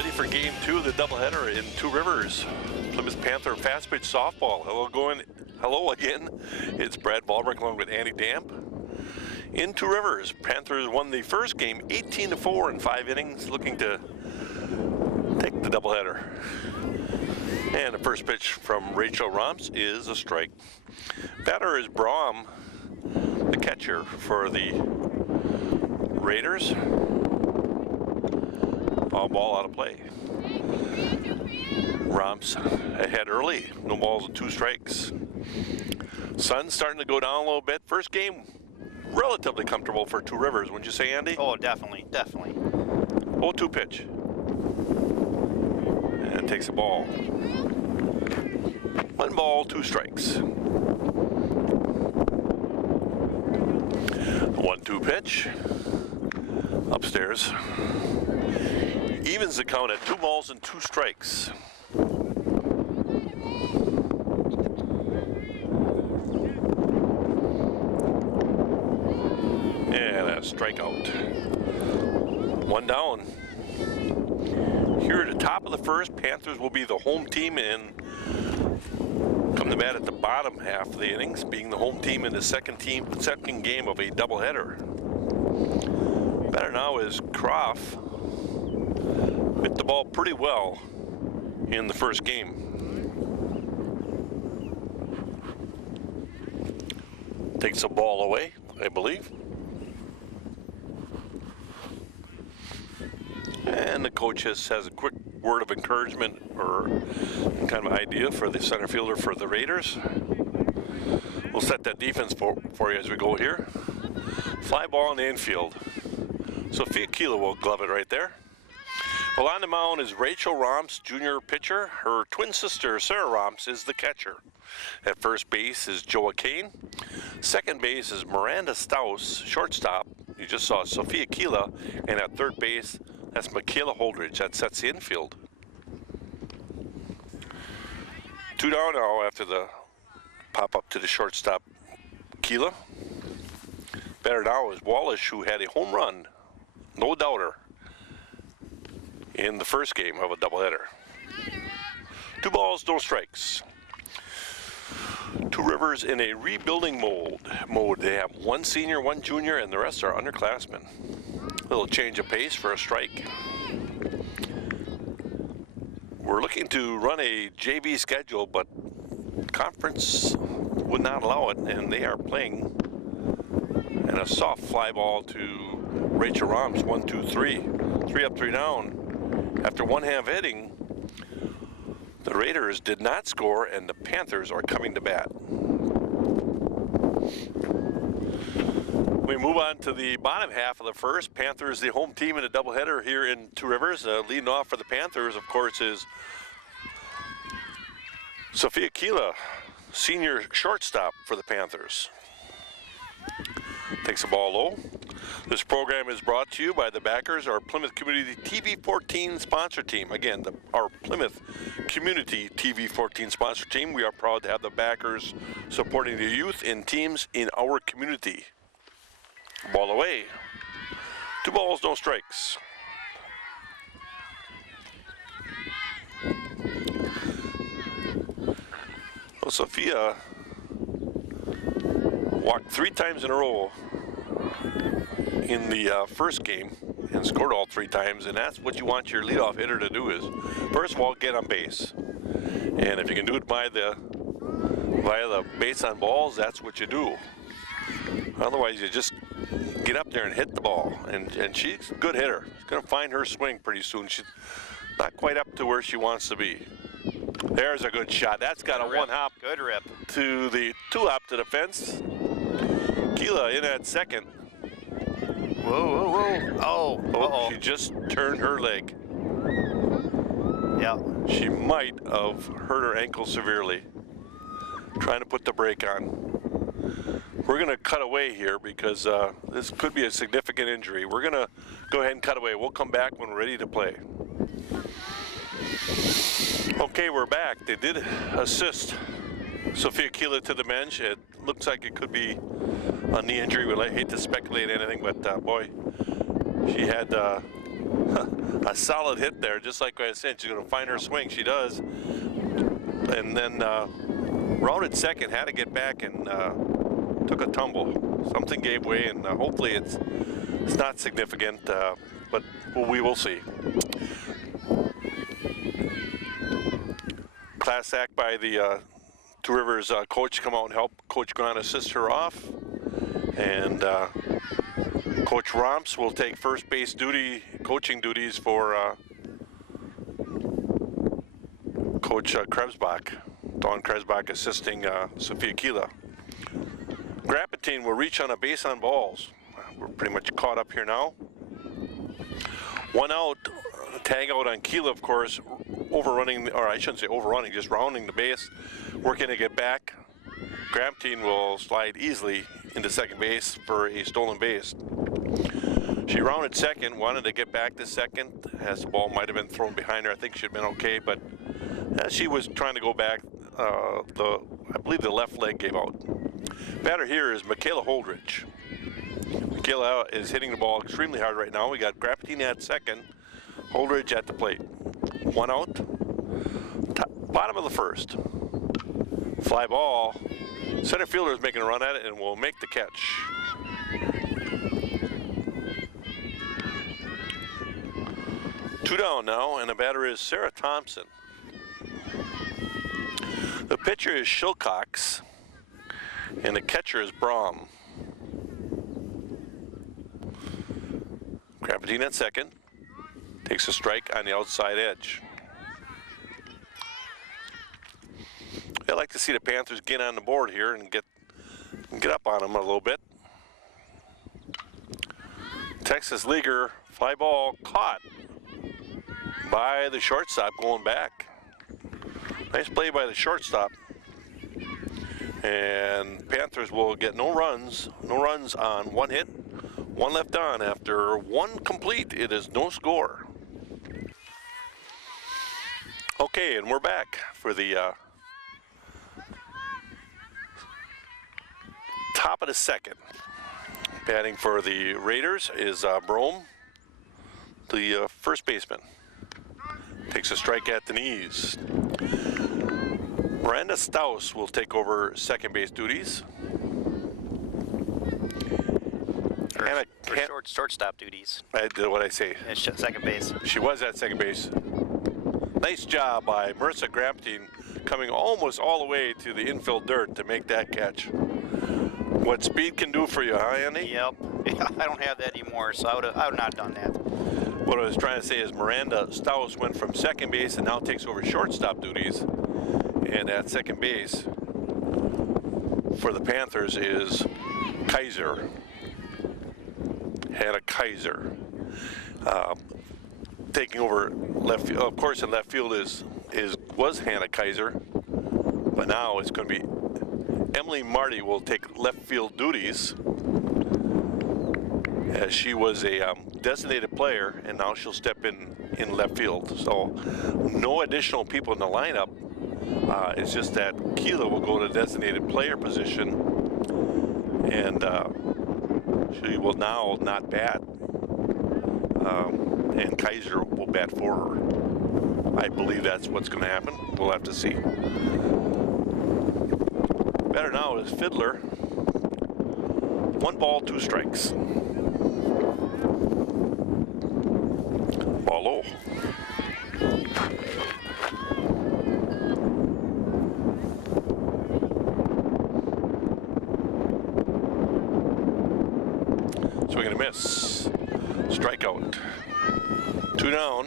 ready for game 2 of the doubleheader in Two Rivers. Plymouth Panther fast pitch softball. Hello again. It's Brad Ballbrick along with Andy Damp. In Two Rivers, Panthers won the first game 18-4 in 5 innings, looking to take the doubleheader. And the first pitch from Rachel Romps is a strike. Batter is Braum, the catcher for the Raiders. All ball out of play. Romps ahead early. No balls and 2 strikes. Sun's starting to go down a little bit. First game, relatively comfortable for Two Rivers, wouldn't you say, Andy? Oh, definitely, definitely. 0-2 pitch. And takes a ball. 1 ball, 2 strikes. 1-2 pitch. Upstairs. Evens the count at 2 balls and 2 strikes. And a strikeout. 1 down. Here at the top of the first, Panthers will be the home team and come to bat at the bottom half of the innings, being the home team in the second game of a doubleheader. Batter now is Croft. Hit the ball pretty well in the first game. Takes the ball away, I believe. And the coach has a quick word of encouragement or kind of idea for the center fielder for the Raiders. We'll set that defense for you as we go here. Fly ball in the infield. Sophia Keela will glove it right there. Well, on the mound is Rachel Romps, junior pitcher. Her twin sister, Sarah Romps, is the catcher. At first base is Joa Kane. Second base is Miranda Staus, shortstop. You just saw Sophia Keela. And at third base, that's Michaela Holdridge. That sets the infield. 2 down now after the pop up to the shortstop, Keela. Batter now is Wallace, who had a home run, no doubter, in the first game of a doubleheader. 2 balls, no strikes. Two Rivers in a rebuilding mode. They have 1 senior, 1 junior, and the rest are underclassmen. A little change of pace for a strike. We're looking to run a JV schedule, but conference would not allow it, and they are playing. And a soft fly ball to Rachel Romps, 1-2-3. 3 up, 3 down. After 1/2 inning, the Raiders did not score, and the Panthers are coming to bat. We move on to the bottom half of the first. Panthers, the home team in a doubleheader here in Two Rivers. Leading off for the Panthers, of course, is Sophia Keela, senior shortstop for the Panthers. Takes the ball low. This program is brought to you by the backers, our Plymouth Community TV14 sponsor team. Again, our Plymouth Community TV14 sponsor team. We are proud to have the backers supporting the youth and teams in our community. Ball away. 2 balls, no strikes. Well, Sophia walked 3 times in a row in the first game and scored all 3 times, and that's what you want your leadoff hitter to do is, first of all, get on base. And if you can do it via the base on balls, that's what you do. Otherwise, you just get up there and hit the ball, and she's a good hitter. She's going to find her swing pretty soon. She's not quite up to where she wants to be. There's a good shot. That's got a 1-hop. Good rip. To the 2-hop to the fence. Keela in at second. Whoa, whoa, whoa. Oh, she just turned her leg. Yeah. She might have hurt her ankle severely. Trying to put the brake on. We're going to cut away here because this could be a significant injury. We're going to go ahead and cut away. We'll come back when we're ready to play. Okay, we're back. They did assist Sophia Keela to the bench. It looks like it could be a knee injury. Well, I hate to speculate anything, but boy, she had a solid hit there, just like I said. She's going to find her swing. She does. And then rounded second, had to get back and took a tumble. Something gave way, and hopefully it's not significant, but we will see. Class act by the Two Rivers coach come out and help Coach Grant assist her off, and Coach Romps will take first base coaching duties for Coach Krebsbach. Dawn Krebsbach assisting Sophia Kila. Grapatine will reach on a base on balls. We're pretty much caught up here now. One out, tag out on Kila, of course, overrunning, or I shouldn't say overrunning, just rounding the base, working to get back. Grapatine will slide easily into second base for a stolen base. She rounded second, wanted to get back to second, as the ball might have been thrown behind her. I think she'd been okay, but as she was trying to go back, I believe the left leg gave out. Batter here is Michaela Holdridge. Michaela is hitting the ball extremely hard right now. We got Grapatine at second, Holdridge at the plate. One out, bottom of the first. Fly ball. Center fielder is making a run at it and will make the catch. Two down now, and the batter is Sarah Thompson. The pitcher is Shilcox, and the catcher is Braum. Grapatine at second. Takes a strike on the outside edge. I'd like to see the Panthers get on the board here and get up on them a little bit. Texas Leaguer fly ball caught by the shortstop going back. Nice play by the shortstop. And Panthers will get no runs on one hit, one left on. After one complete, it is no score. Okay, and we're back for the top of the second. Batting for the Raiders is Brome, the first baseman. Takes a strike at the knees. Miranda Staus will take over second base duties. Shortstop duties. I did what I say. Yeah, second base. She was at second base. Nice job by Marissa Grapatine, coming almost all the way to the infield dirt to make that catch. What speed can do for you, huh, Andy? Yep. Yeah, I don't have that anymore, so I would have not done that. What I was trying to say is Miranda Staus went from second base and now takes over shortstop duties. And at second base for the Panthers is Kaiser. Hannah Kaiser. Taking over left field. Of course, in left field was Hannah Kaiser, but now it's going to be Emily Marty will take left field duties, as she was a designated player, and now she'll step in left field. So no additional people in the lineup. It's just that Kila will go to designated player position, and she will now not bat. And Kaiser will bat for her. I believe that's what's going to happen. We'll have to see. Better now is Fiddler. 1 ball, 2 strikes. Ball low. Swing and a miss. Strikeout. 2 down.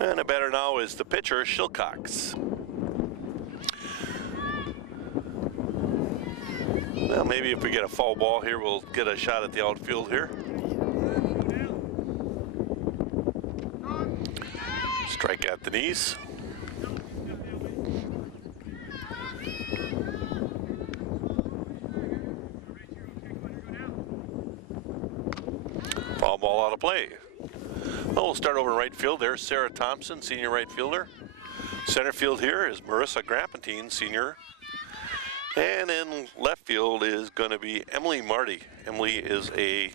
And the batter now is the pitcher, Shilcox. Well, maybe if we get a foul ball here, we'll get a shot at the outfield here. Strike at the knees. Foul ball out of play. Well, we'll start over in right field. There's Sarah Thompson, senior right fielder. Center field here is Marissa Grapatine, senior. And in left field is going to be Emily Marty. Emily is a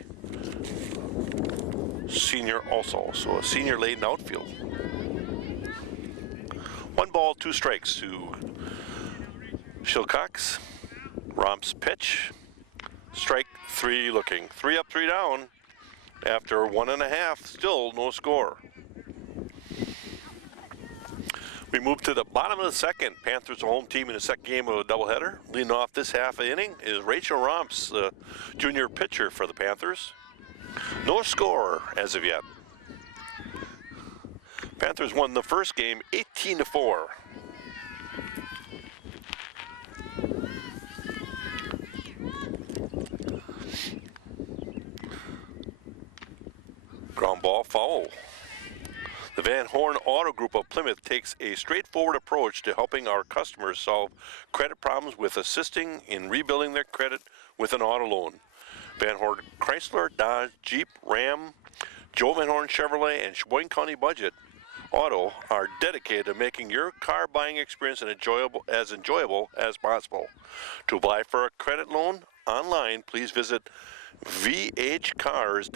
senior also, so a senior laden outfield. 1 ball, 2 strikes to Shilcox. Romps pitch. Strike 3 looking. 3 up, 3 down. After 1.5, still no score. We move to the bottom of the second. Panthers are home team in the second game of a doubleheader. Leading off this half of the inning is Rachel Romps, the junior pitcher for the Panthers. No score as of yet. Panthers won the first game 18-4. Ground ball, foul. The Van Horn Auto Group of Plymouth takes a straightforward approach to helping our customers solve credit problems with assisting in rebuilding their credit with an auto loan. Van Horn Chrysler, Dodge, Jeep, Ram, Joe Van Horn Chevrolet, and Sheboygan County Budget Auto are dedicated to making your car buying experience as enjoyable as possible. To apply for a credit loan online, please visit vhcars.com.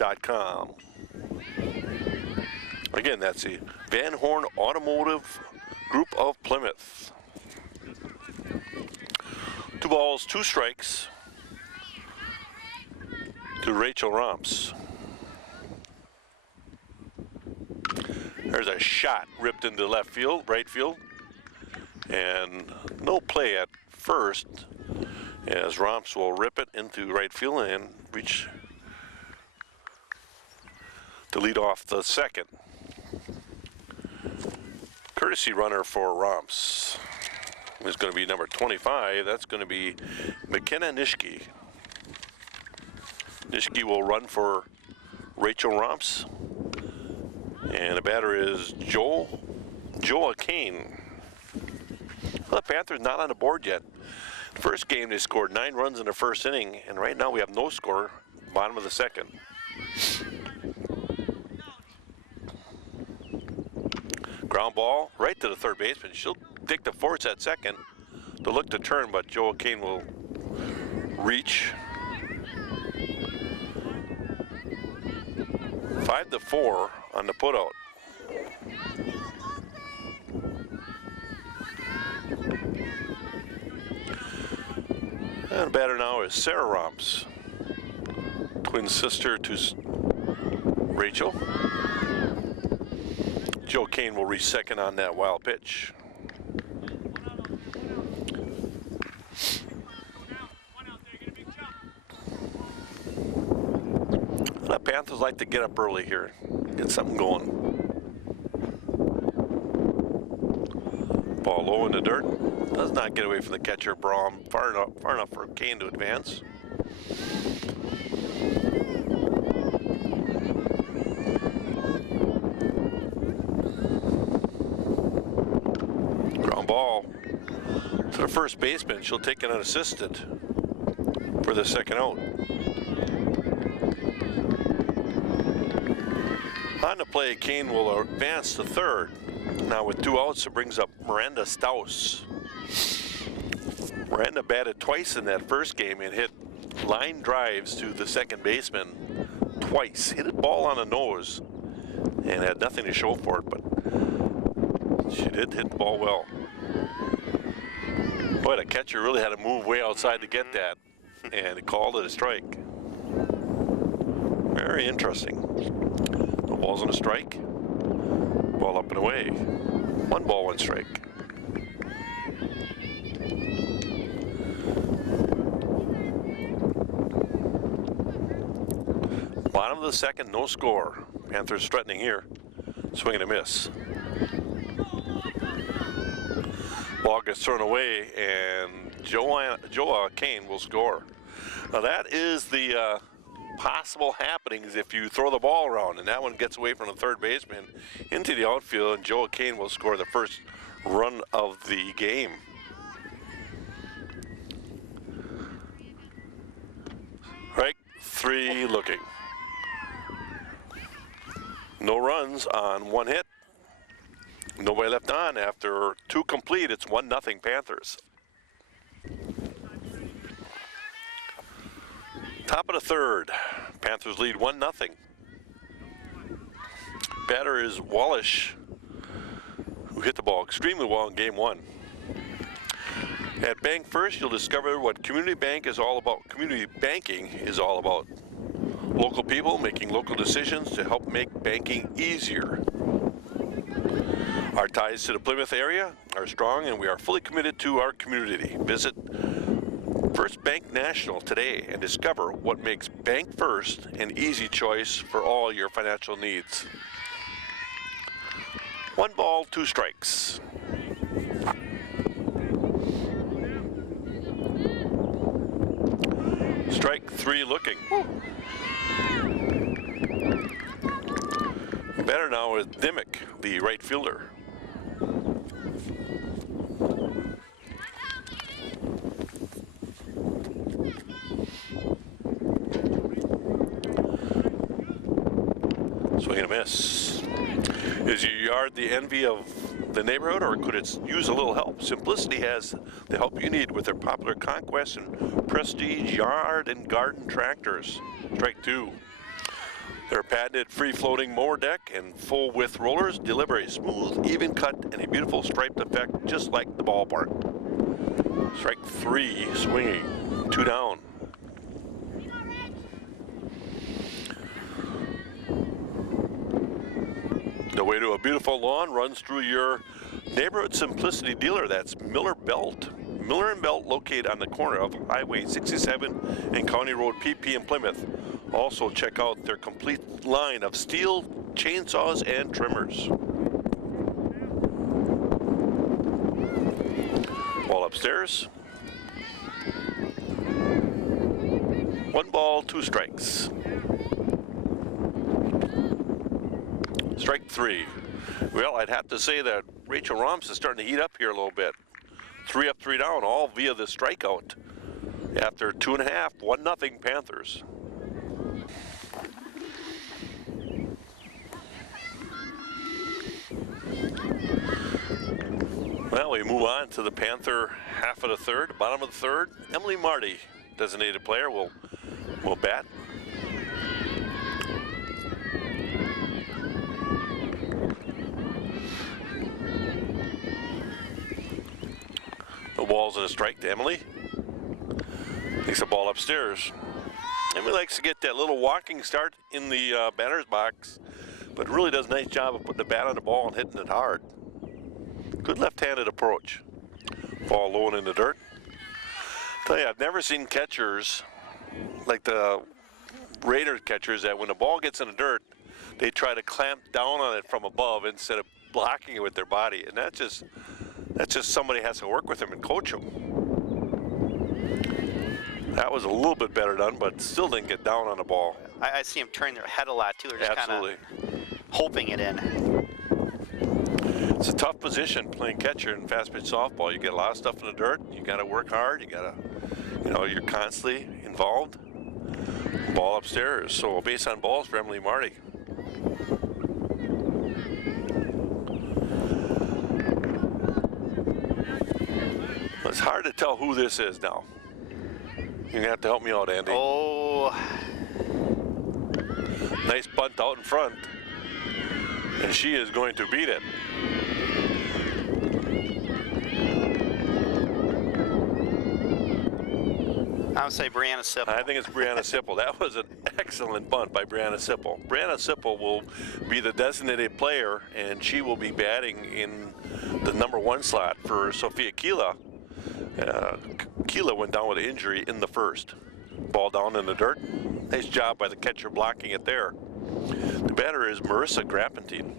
Again, that's the Van Horn Automotive Group of Plymouth. 2 balls, 2 strikes to Rachel Romps. There's a shot ripped into left field, right field, and no play at first as Romps will rip it into right field and reach to lead off the second. Courtesy runner for Romps is going to be number 25. That's going to be McKenna Nishke. Nishke will run for Rachel Romps. And the batter is Joa Kane. Well, the Panthers not on the board yet. First game they scored 9 runs in the first inning, and right now we have no score, bottom of the second. Ground ball right to the third baseman. She'll dig the force at second to look to turn, but Joa Kane will reach. 5-4 on the putout. And the batter now is Sarah Romps, twin sister to Rachel. Joe Kane will reach second on that wild pitch. The Panthers like to get up early here, get something going. Ball low in the dirt. Does not get away from the catcher, Braum. Far enough for Kane to advance. Ground ball to the first baseman. She'll take an assistant for the second out. On the play, Kane will advance to third. Now with 2 outs, it brings up Miranda Staus. Miranda batted twice in that first game and hit line drives to the second baseman twice. Hit a ball on the nose and had nothing to show for it, but she did hit the ball well. Boy, the catcher really had to move way outside to get that, and it called it a strike. Very interesting. No balls on a strike. Ball up and away. 1 ball, 1 strike. Bottom of the second, no score. Panthers threatening here. Swing and a miss. Ball gets thrown away, and Joa Kane will score. Now that is the possible happenings if you throw the ball around, and that one gets away from the third baseman into the outfield, and Joa Kane will score the first run of the game. Right, 3 looking. No runs on 1 hit. Nobody left on after 2 complete. It's 1-0 Panthers. Top of the third. Panthers lead 1-0. batter is Wallish, who hit the ball extremely well in game 1. At Bank First, you'll discover what community bank is all about. Community banking is all about. Local people making local decisions to help make banking easier. Our ties to the Plymouth area are strong, and we are fully committed to our community. Visit First Bank National today and discover what makes Bank First an easy choice for all your financial needs. 1 ball, 2 strikes. Strike 3 looking. Better now is Dimick, the right fielder. Swing and a miss. Is your yard the envy of the neighborhood, or could it use a little help? Simplicity has the help you need with their popular Conquest and Prestige yard and garden tractors. Strike 2. Their patented free-floating mower deck and full-width rollers deliver a smooth, even cut and a beautiful striped effect just like the ballpark. Strike 3, swinging, 2 down. The way to a beautiful lawn runs through your neighborhood Simplicity dealer. That's Miller Belt. Miller & Belt, located on the corner of Highway 67 and County Road PP in Plymouth. Also check out their complete line of steel chainsaws and trimmers. Ball upstairs. 1 ball, 2 strikes. Strike 3. Well, I'd have to say that Rachel Roms is starting to heat up here a little bit. 3 up, 3 down, all via the strikeout. After 2.5, 1-0 Panthers. Well, we move on to the Panther half of the third, bottom of the third. Emily Marty, designated player, will bat. The ball's and a strike to Emily. Takes the ball upstairs. Emily likes to get that little walking start in the batter's box, but really does a nice job of putting the bat on the ball and hitting it hard. Good left-handed approach. Ball low and in the dirt. Tell you, I've never seen catchers like the Raiders catchers that when the ball gets in the dirt, they try to clamp down on it from above instead of blocking it with their body, and that's just somebody has to work with them and coach them. That was a little bit better done, but still didn't get down on the ball. I see them turn their head a lot too. They're just kind Absolutely. of hoping it in. It's a tough position playing catcher in fast pitch softball. You get a lot of stuff in the dirt. You got to work hard. You got to, you're constantly involved. Ball upstairs. So base on balls for Emily Marty. It's hard to tell who this is now. You're gonna have to help me out, Andy. Oh. Nice bunt out in front. And she is going to beat it. I would say Brianna Sipple. I think it's Brianna Sipple. That was an excellent bunt by Brianna Sipple. Brianna Sipple will be the designated player, and she will be batting in the #1 slot for Sophia Keela. Keela went down with an injury in the first. Ball down in the dirt. Nice job by the catcher blocking it there. The batter is Marissa Grappentine.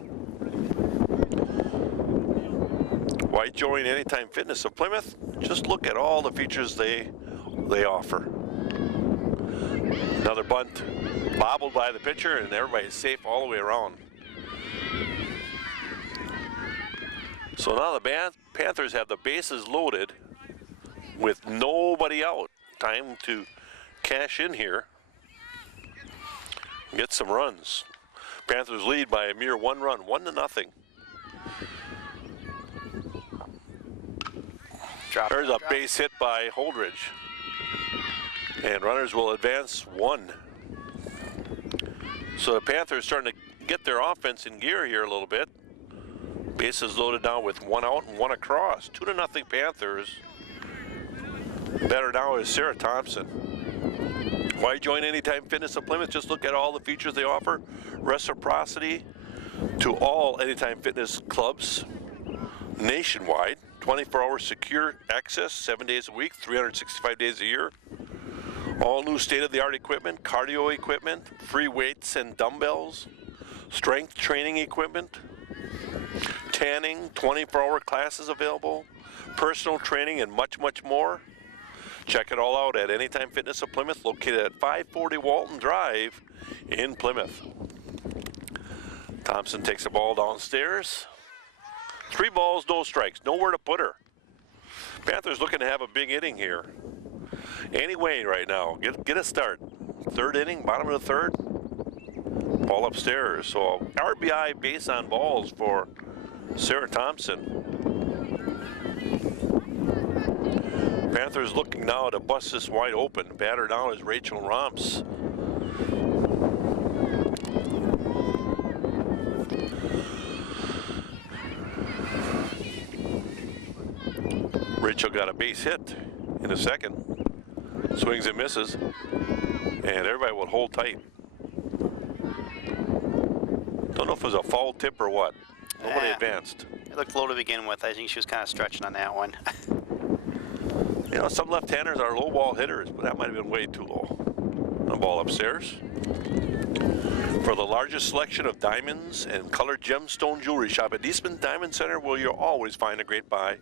Why join Anytime Fitness of Plymouth? Just look at all the features they offer. Another bunt, bobbled by the pitcher, and everybody's safe all the way around. So now the Panthers have the bases loaded with nobody out. Time to cash in here. Get some runs. Panthers lead by a mere 1 run, 1-0. There's a base hit by Holdridge. And runners will advance 1. So the Panthers starting to get their offense in gear here a little bit. Bases loaded now with 1 out and 1 across. 2-0 Panthers. Better now is Sarah Thompson. Why join Anytime Fitness of Plymouth? Just look at all the features they offer. Reciprocity to all Anytime Fitness clubs nationwide. 24-hour secure access, 7 days a week, 365 days a year. All new state-of-the-art equipment, cardio equipment, free weights and dumbbells, strength training equipment, tanning, 24-hour classes available, personal training, and much, much more. Check it all out at Anytime Fitness of Plymouth, located at 540 Walton Drive in Plymouth. Thompson takes the ball downstairs. 3 balls, no strikes, nowhere to put her. Panthers looking to have a big inning here. Annie Wayne right now, get a start. 3rd inning, bottom of the 3rd. Ball upstairs, so RBI base on balls for Sarah Thompson. Panthers looking now to bust this wide open. Batter now is Rachel Romps. Rachel got a base hit in the 2nd. Swings and misses. And everybody will hold tight. Don't know if it was a foul tip or what. Nobody advanced. It looked low to begin with. I think she was kind of stretching on that one. You know, some left-handers are low ball hitters, but that might have been way too low. The ball upstairs. For the largest selection of diamonds and colored gemstone jewelry, shop at Eastman Diamond Center, where you'll always find a great buy.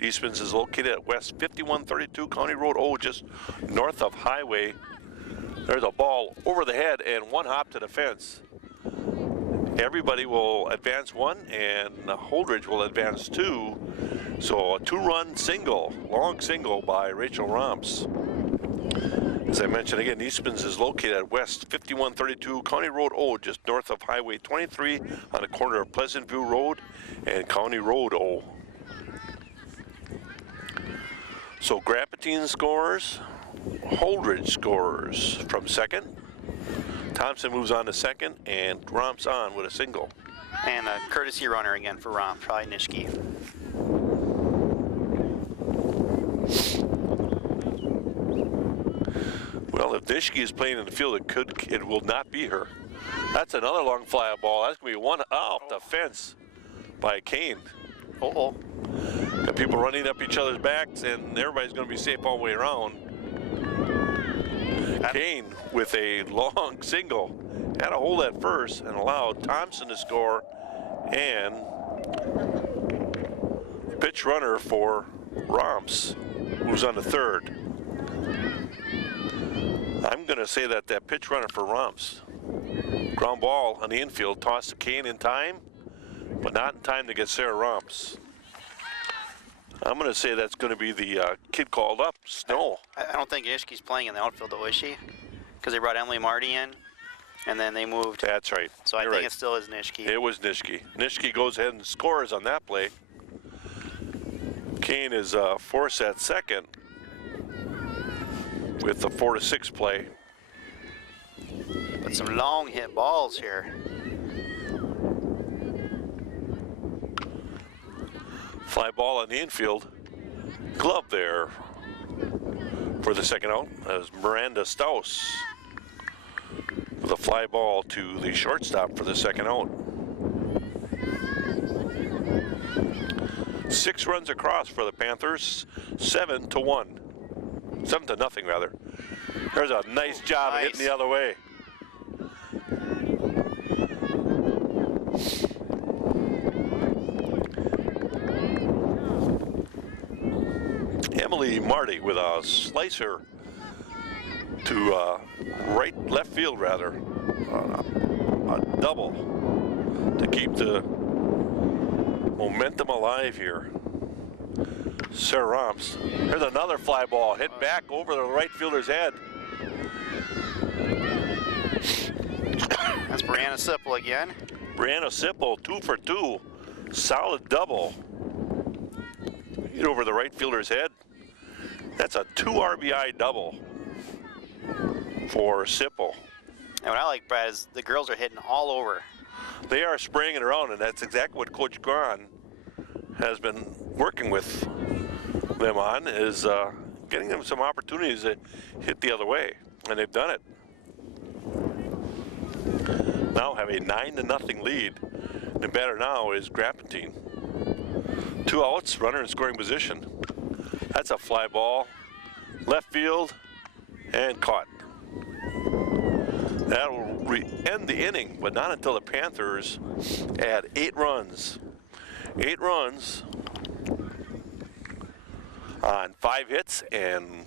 Eastman's is located at West 5132 County Road O, just north of Highway. There's a ball over the head and 1 hop to the fence. Everybody will advance 1, and Holdridge will advance 2. So a 2-run single, long single by Rachel Romps. As I mentioned again, Eastman's is located at West 5132 County Road O, just north of Highway 23 on the corner of Pleasant View Road and County Road O. So Grapatine scores, Holdridge scores from 2nd. Thompson moves on to 2nd, and Romps on with a single. And a courtesy runner again for Romp, probably Nishki. Well, if Nishki is playing in the field, it will not be her. That's another long fly ball. That's gonna be 1 off the fence by Kane. Uh-oh. Got people running up each other's backs, and everybody's gonna be safe all the way around. Kane with a long single. Had a hold at first and allowed Thompson to score, and pitch runner for Romps, who's on the 3rd. I'm going to say that pitch runner for Romps. Ground ball on the infield, tossed to Kane in time, but not in time to get Sarah Romps. I'm going to say that's going to be the kid called up, Snow. I don't think Nishki's playing in the outfield, though, is she? Because they brought Emily Marty in, and then they moved. That's right. So I think it still is Nishki. It was Nishki. Nishki goes ahead and scores on that play. Kane is forced at 2nd with the 4-6 play. But some long hit balls here. Fly ball on the infield. Glove there for the 2nd out as Miranda Staus with a fly ball to the shortstop for the 2nd out. 6 runs across for the Panthers, 7-1. 7-0 rather. There's a nice job of hitting the other way. Emily Marty with a slicer to left field rather. A double to keep the momentum alive here. Sarah Romps. There's another fly ball hit back over the right fielder's head. That's Brianna Sipple again. Brianna Sipple, 2 for 2. Solid double. Hit over the right fielder's head. That's a 2 RBI double for Sipple. And what I like, Brad, is the girls are hitting all over. they are spraying it around, and that's exactly what Coach Gran has been working with them on, is getting them some opportunities to hit the other way, and they've done it. Now have a 9-0 lead. The batter now is Grapentine. 2 outs, runner in scoring position. That's a fly ball, left field, and caught. That will end the inning, but not until the Panthers add 8 runs. 8 runs on 5 hits and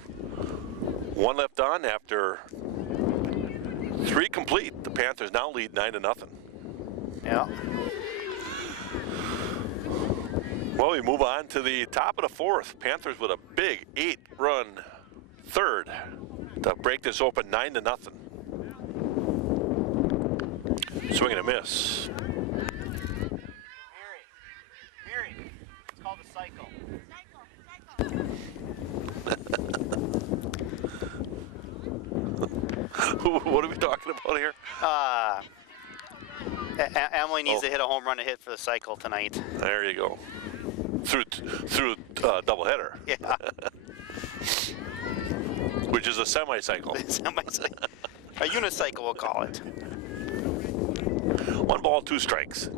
1 left on after 3 complete. The Panthers now lead 9-0. Yeah. Well, we move on to the top of the 4th. Panthers with a big 8-run third to break this open 9-0. Swing and a miss. Mary, it's called a cycle. What are we talking about here? Emily needs to hit a home run to hit for the cycle tonight. There you go. Through doubleheader. Yeah. Which is a semi-cycle. A unicycle, we'll call it. 1 ball, 2 strikes.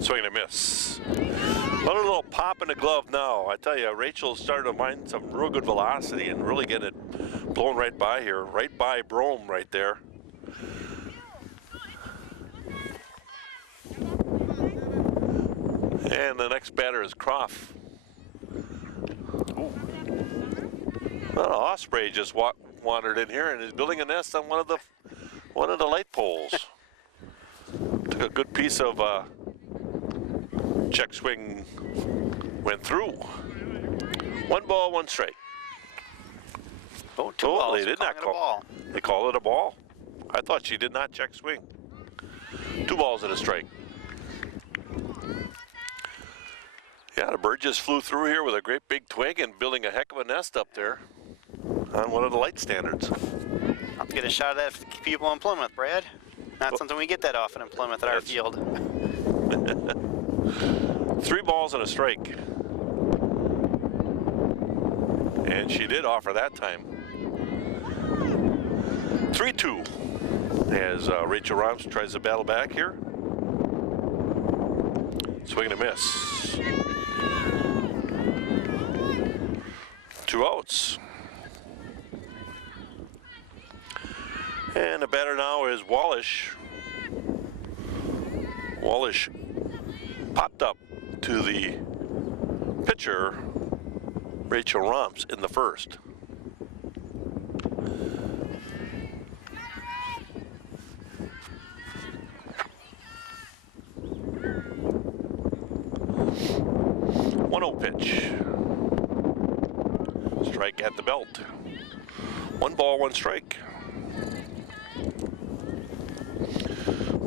Swing and a miss. Another little pop in the glove now. I tell you, Rachel's starting to find some real good velocity and really getting it blown right by here. Right by Brome right there. And the next batter is Croft. Ooh. Well, Osprey just wandered in here and is building a nest on one of the light poles. Took a good piece of check swing, went through. 1 ball, 1 strike. Oh, 2 balls. They did not call it a ball. They called it a ball. I thought she did not check swing. 2 balls and a strike. Yeah, the bird just flew through here with a great big twig and building a heck of a nest up there on one of the light standards. I'll get a shot of that for people in Plymouth, Brad. Not something we get that often in Plymouth at our field. 3 balls and a strike. And she did offer that time. 3-2 as Rachel Roms tries to battle back here. Swing and a miss. 2 outs. And the batter now is Wallish. Wallish popped up to the pitcher, Rachel Roms, in the 1st. Pitch. Strike at the belt. 1 ball, 1 strike.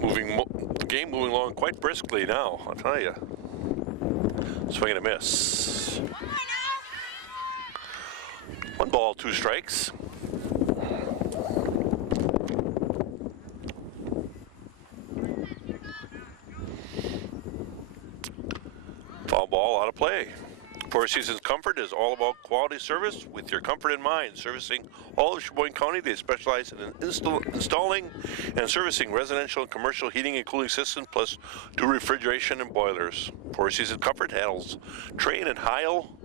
The game moving along quite briskly now, I'll tell you. Swing and a miss. 1 ball, 2 strikes. Foul ball, out of play. Four Seasons Comfort is all about quality service with your comfort in mind. Servicing all of Sheboygan County, they specialize in installing and servicing residential and commercial heating and cooling systems, plus do refrigeration and boilers. Four Seasons Comfort handles Train and Heil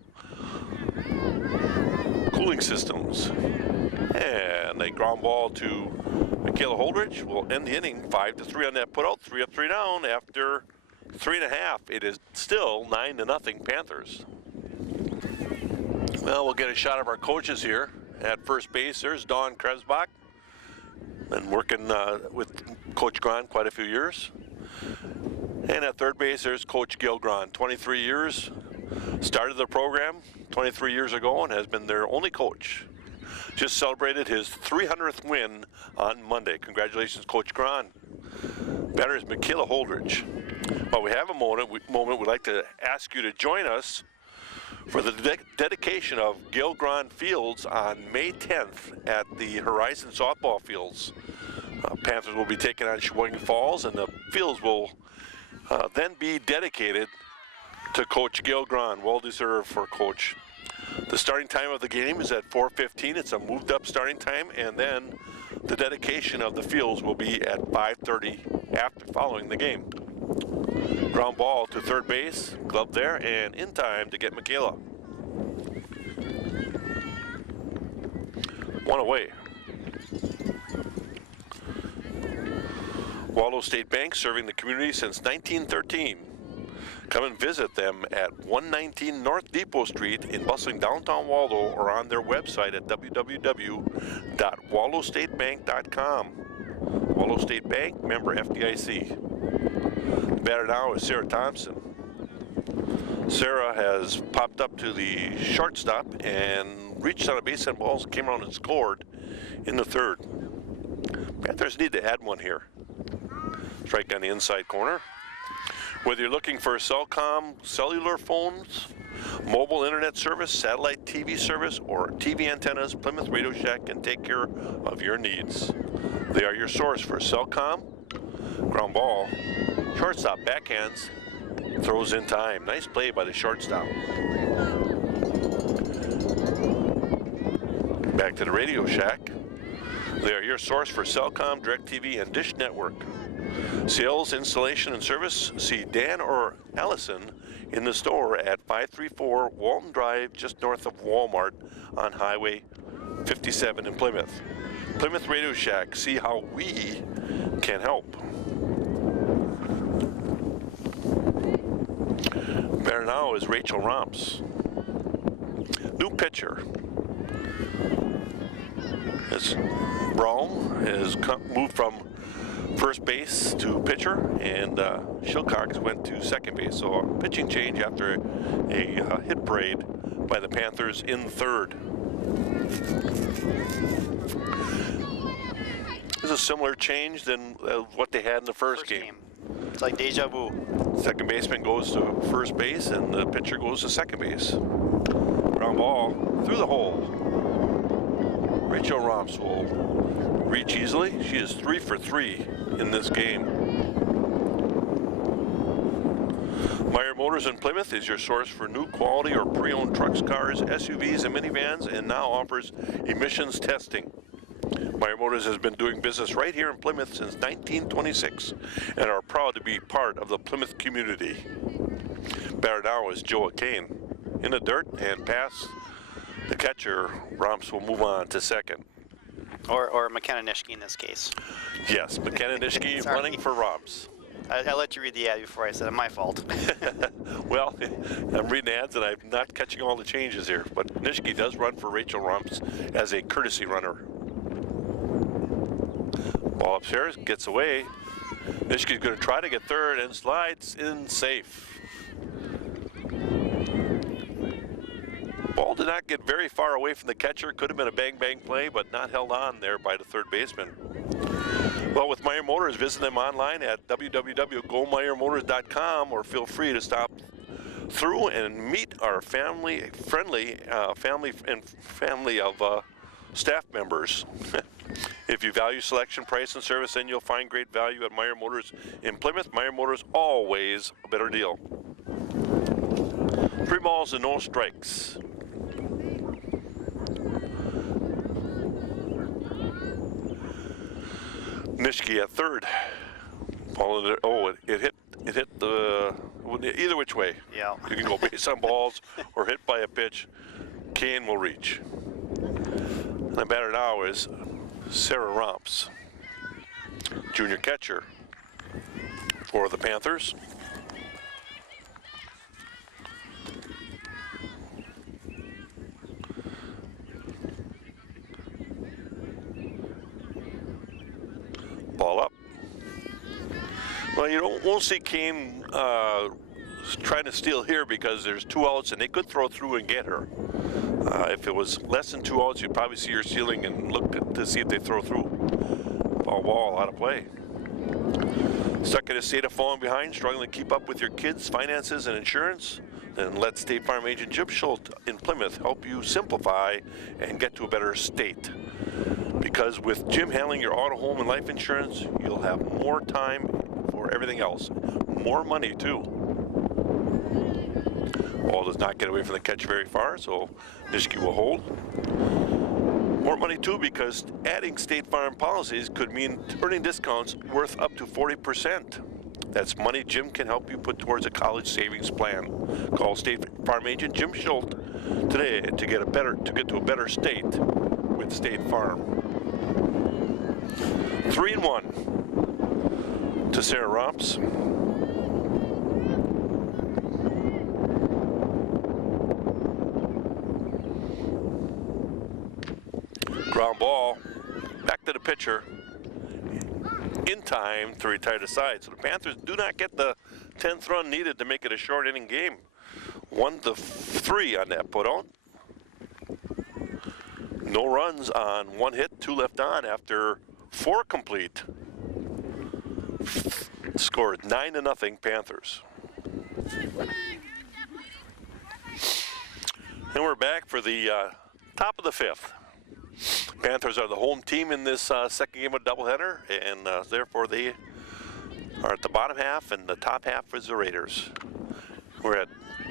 cooling systems. And a ground ball to Michaela Holdridge will end the inning 5-3 on that putout. 3 up, 3 down after 3.5. It is still 9-0 Panthers. Well, we'll get a shot of our coaches here. At first base, there's Dawn Krebsbach. Been working with Coach Gran quite a few years. And at third base, there's Coach Gil Gran, 23 years. Started the program 23 years ago and has been their only coach. Just celebrated his 300th win on Monday. Congratulations, Coach Gran. Batter is Michaela Holdridge. While we have a moment, we'd like to ask you to join us for the dedication of Gil Gran Fields on May 10th at the Horizon Softball Fields. Panthers will be taking on Sheboygan Falls, and the fields will then be dedicated to Coach Gail Grahn, well deserved for Coach. The starting time of the game is at 4:15. It's a moved up starting time, and then the dedication of the fields will be at 5:30 after following the game. Ground ball to third base, glove there, and in time to get Michaela. One away. Waldo State Bank, serving the community since 1913. Come and visit them at 119 North Depot Street in bustling downtown Waldo, or on their website at www.waldostatebank.com. Waldo State Bank, member FDIC. The batter now is Sarah Thompson. Sarah has popped up to the shortstop and reached on a base and balls, came around and scored in the third. Panthers need to add one here. Strike on the inside corner. Whether you're looking for Cellcom cellular phones, mobile internet service, satellite TV service, or TV antennas, Plymouth Radio Shack can take care of your needs. They are your source for Cellcom. Ground ball, shortstop backhands, throws in time. Nice play by the shortstop. Back to the Radio Shack. They are your source for Cellcom, DirecTV, and Dish Network. Sales, installation, and service. See Dan or Allison in the store at 534 Walton Drive, just north of Walmart on Highway 57 in Plymouth. Plymouth Radio Shack. See how we can help. There now is Rachel Romps. New pitcher. As Brown has moved from first base to pitcher, and Shilcox went to second base. So a pitching change after a hit parade by the Panthers in third. This is a similar change than what they had in the first game. It's like deja vu. Second baseman goes to first base, and the pitcher goes to second base. Ground ball through the hole. Rachel Romps will reach easily. She is 3 for 3 in this game. Meyer Motors in Plymouth is your source for new quality or pre-owned trucks, cars, SUVs, and minivans, and now offers emissions testing. Meyer Motors has been doing business right here in Plymouth since 1926 and are proud to be part of the Plymouth community. Batter now is Joa Kane. In the dirt and past the catcher. Romps will move on to second. Or McKenna Nishke in this case. Yes, McKenna Nishke running for Romps. I let you read the ad before I said it. My fault. Well, I'm reading ads and I'm not catching all the changes here, but Nishke does run for Rachel Romps as a courtesy runner. Ball upstairs, gets away. Nishke's going to try to get third and slides in safe. Ball did not get very far away from the catcher. Could have been a bang-bang play, but not held on there by the third baseman. Well, with Meyer Motors, visit them online at www.gomeyermotors.com, or feel free to stop through and meet our family of staff members. If you value selection, price, and service, then you'll find great value at Meyer Motors in Plymouth. Meyer Motors, always a better deal. 3 balls and no strikes. Nishke at third. Ball in there. Oh, it hit the either which way. Yeah. You can go base on balls or hit by a pitch. Kane will reach. And the batter now is Sarah Romps, junior catcher for the Panthers. Ball up. Well, you won't see Kane trying to steal here because there's 2 outs and they could throw through and get her. If it was less than 2 outs, you'd probably see her stealing and look to see if they throw through. Ball out of play. Stuck in a state of falling behind, struggling to keep up with your kids' finances and insurance? Then let State Farm agent Jim Schultz in Plymouth help you simplify and get to a better state. Because with Jim handling your auto, home, and life insurance, you'll have more time for everything else. More money, too. Ball does not get away from the catch very far, so Nishiki will hold. More money, too, because adding State Farm policies could mean earning discounts worth up to 40%. That's money Jim can help you put towards a college savings plan. Call State Farm agent Jim Schultz today to get to a better state with State Farm. 3-1 to Sarah Romps. Ground ball back to the pitcher in time to retire the side. So the Panthers do not get the 10th run needed to make it a short inning game. 1-3 on that put out. No runs on 1 hit, 2 left on after 4 complete. Score is 9-0 Panthers. And we're back for the top of the 5th. Panthers are the home team in this second game of doubleheader, and therefore they are at the bottom half, and the top half is the Raiders. We're at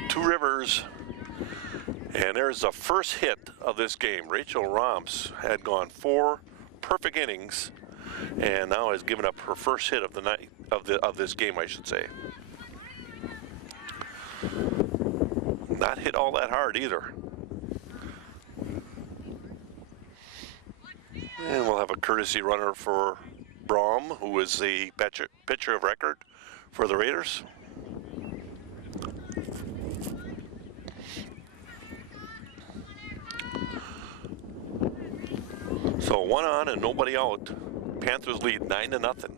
Two Rivers, and there's the first hit of this game. Rachel Romps had gone 4 perfect innings, and now has given up her first hit of the night of this game, I should say. Not hit all that hard either. And we'll have a courtesy runner for Braum, who is the pitcher of record for the Raiders. So 1 on and nobody out. Panthers lead 9-0.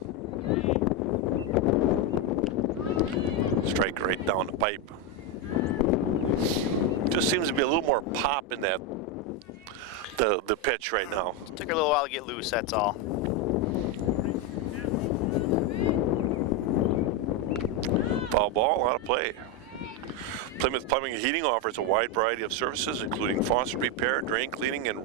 Strike right down the pipe. Just seems to be a little more pop in that the pitch right now. Took her a little while to get loose, that's all. Foul ball, out of play. Plymouth Plumbing and Heating offers a wide variety of services, including faucet repair, drain cleaning, and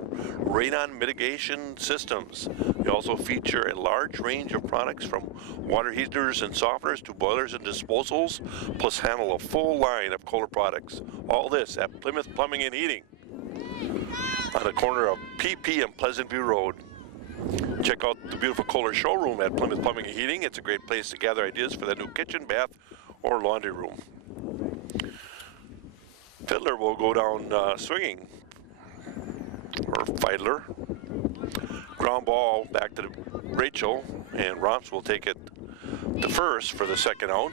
radon mitigation systems. They also feature a large range of products from water heaters and softeners to boilers and disposals, plus handle a full line of Kohler products. All this at Plymouth Plumbing and Heating on the corner of PP and Pleasant View Road. Check out the beautiful Kohler showroom at Plymouth Plumbing and Heating. It's a great place to gather ideas for the new kitchen, bath, or laundry room. Fiddler will go down swinging, or Fiddler. Ground ball back to Rachel, and Romps will take it to first for the second out.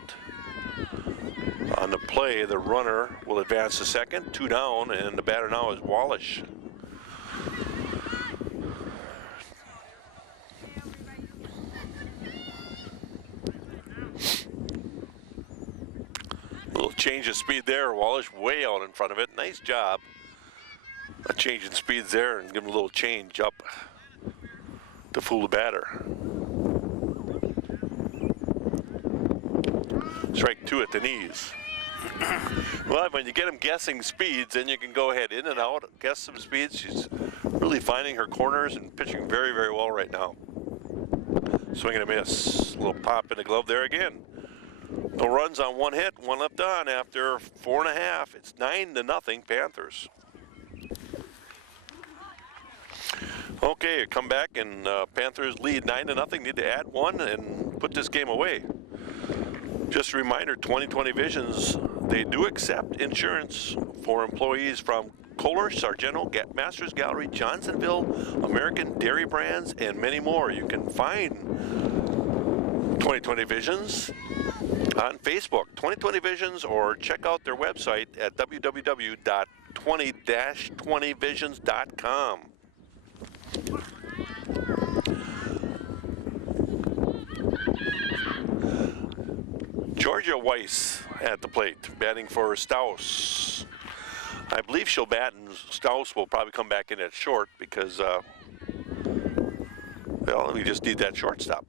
On the play, the runner will advance to second, 2 down, and the batter now is Wallish. Little change of speed there. Wallish way out in front of it. Nice job. A change in speeds there and give him a little change up to fool the batter. Strike 2 at the knees. Well, when you get him guessing speeds, then you can go ahead in and out, guess some speeds. She's really finding her corners and pitching very, very well right now. Swing and a miss. A little pop in the glove there again. No runs on 1 hit, 1 left on after 4.5. It's 9-0 Panthers. Okay, come back and Panthers lead 9-0. Need to add 1 and put this game away. Just a reminder, 20/20 Visions, they do accept insurance for employees from Kohler, Sargento, Masters Gallery, Johnsonville, American Dairy Brands, and many more. You can find 20/20 Visions on Facebook, 20/20 Visions, or check out their website at www.20-20visions.com. Georgia Weiss at the plate, batting for Staus. I believe she'll bat, and Staus will probably come back in at short because, well, we just need that shortstop.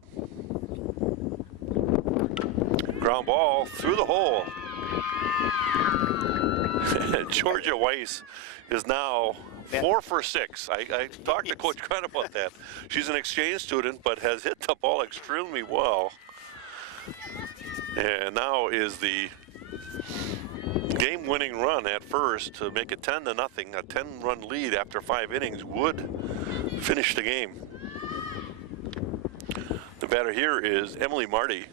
Ground ball through the hole. Georgia Weiss is now Yeah. 4 for 6. I talked to Coach Grant about that. She's an exchange student, but has hit the ball extremely well. And now is the game-winning run at first to make it 10-0. A 10-run lead after 5 innings would finish the game. The batter here is Emily Marty.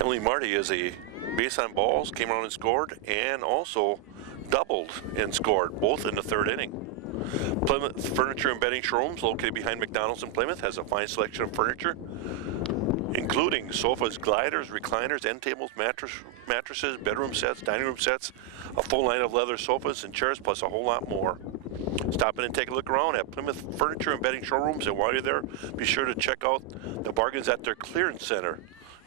Emily Marty is a base on balls, came around and scored, and also doubled and scored, both in the 3rd inning. Plymouth Furniture and Bedding Showrooms, located behind McDonald's in Plymouth, has a fine selection of furniture, including sofas, gliders, recliners, end tables, mattresses, bedroom sets, dining room sets, a full line of leather sofas and chairs, plus a whole lot more. Stop in and take a look around at Plymouth Furniture and Bedding Showrooms, and while you're there, be sure to check out the bargains at their clearance center.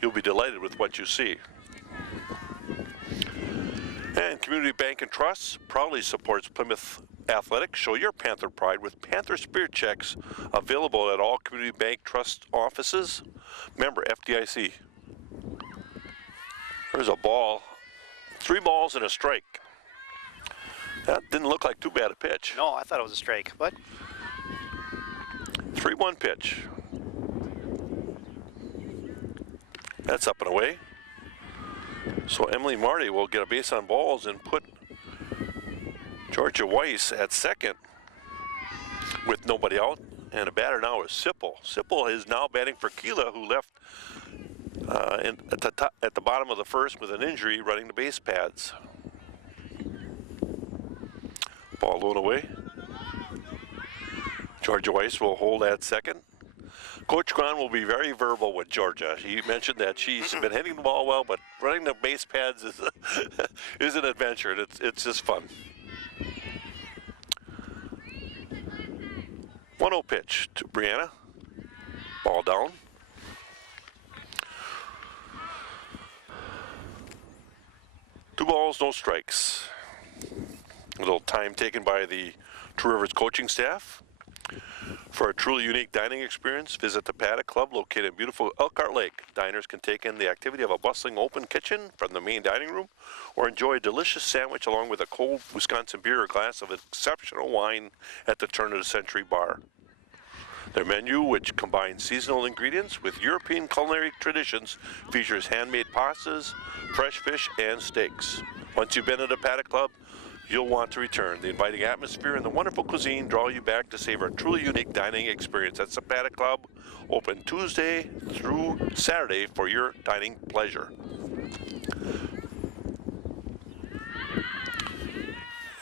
You'll be delighted with what you see. And Community Bank and Trust proudly supports Plymouth Athletics. Show your Panther pride with Panther Spirit Checks, available at all Community Bank Trust offices. Member FDIC. There's a ball. 3 balls and a strike. That didn't look like too bad a pitch. No, I thought it was a strike, but 3-1 pitch. That's up and away. So Emily Marty will get a base on balls and put Georgia Weiss at second with nobody out. And the batter now is Sipple. Sipple is now batting for Keela, who left at the bottom of the 1st with an injury running the base pads. Ball low and away. Georgia Weiss will hold at second. Coach Grant will be very verbal with Georgia. He mentioned that she's been hitting the ball well, but running the base pads is an adventure. It's just fun. 1-0 pitch to Brianna. Ball down. Two balls, no strikes. A little time taken by the Two Rivers coaching staff. For a truly unique dining experience, visit the Paddock Club located in beautiful Elkhart Lake. Diners can take in the activity of a bustling open kitchen from the main dining room, or enjoy a delicious sandwich along with a cold Wisconsin beer or glass of exceptional wine at the Turn of the Century bar. Their menu, which combines seasonal ingredients with European culinary traditions, features handmade pastas, fresh fish, and steaks. Once you've been at the Paddock Club, you'll want to return. The inviting atmosphere and the wonderful cuisine draw you back to savor a truly unique dining experience. That's the Paddock Club, open Tuesday through Saturday for your dining pleasure.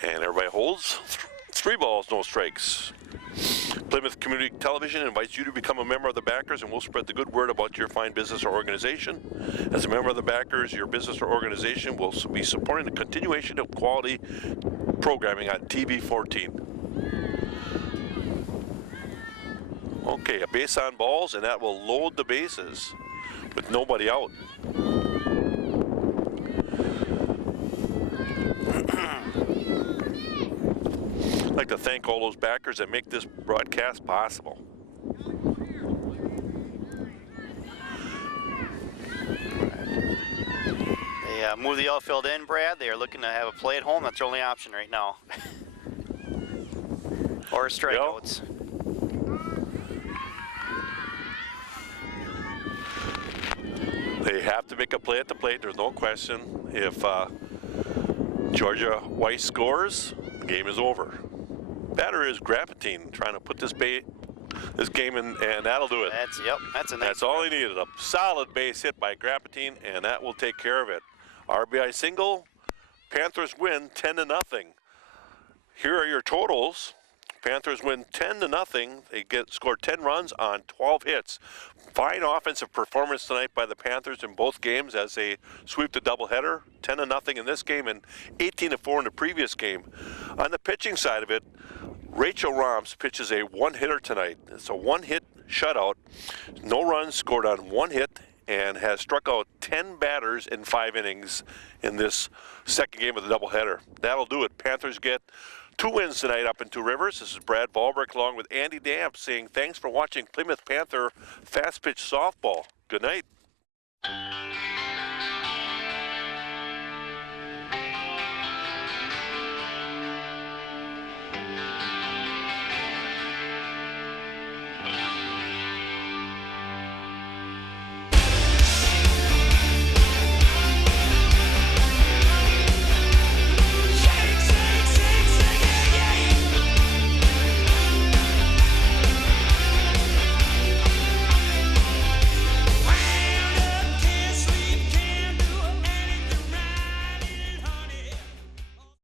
And everybody holds. 3 balls, no strikes. Plymouth Community Television invites you to become a member of the Backers, and we'll spread the good word about your fine business or organization. As a member of the Backers, your business or organization will be supporting the continuation of quality programming on TV 14. Okay, a base on balls, and that will load the bases with nobody out. I'd like to thank all those backers that make this broadcast possible. they move the outfield in, Brad. They are looking to have a play at home. That's their only option right now. Or strikeouts. They have to make a play at the plate. There's no question. If Georgia Weiss scores, the game is over. Batter is Grapatine, trying to put this game in, and that'll do it. That's a nice. That's all he needed. A solid base hit by Grapatine, and that will take care of it. RBI single. Panthers win 10-0. Here are your totals. Panthers win 10-0. They scored 10 runs on 12 hits. Fine offensive performance tonight by the Panthers in both games as they sweep the doubleheader. 10-0 in this game and 18-4 in the previous game. On the pitching side of it, Rachel Roms pitches a one-hitter tonight. It's a one-hit shutout. No runs, scored on 1 hit, and has struck out 10 batters in 5 innings in this second game of the doubleheader. That'll do it. Panthers get 2 wins tonight up in Two Rivers. This is Brad Ballbrick along with Andy Damp saying thanks for watching Plymouth Panther Fast Pitch Softball. Good night.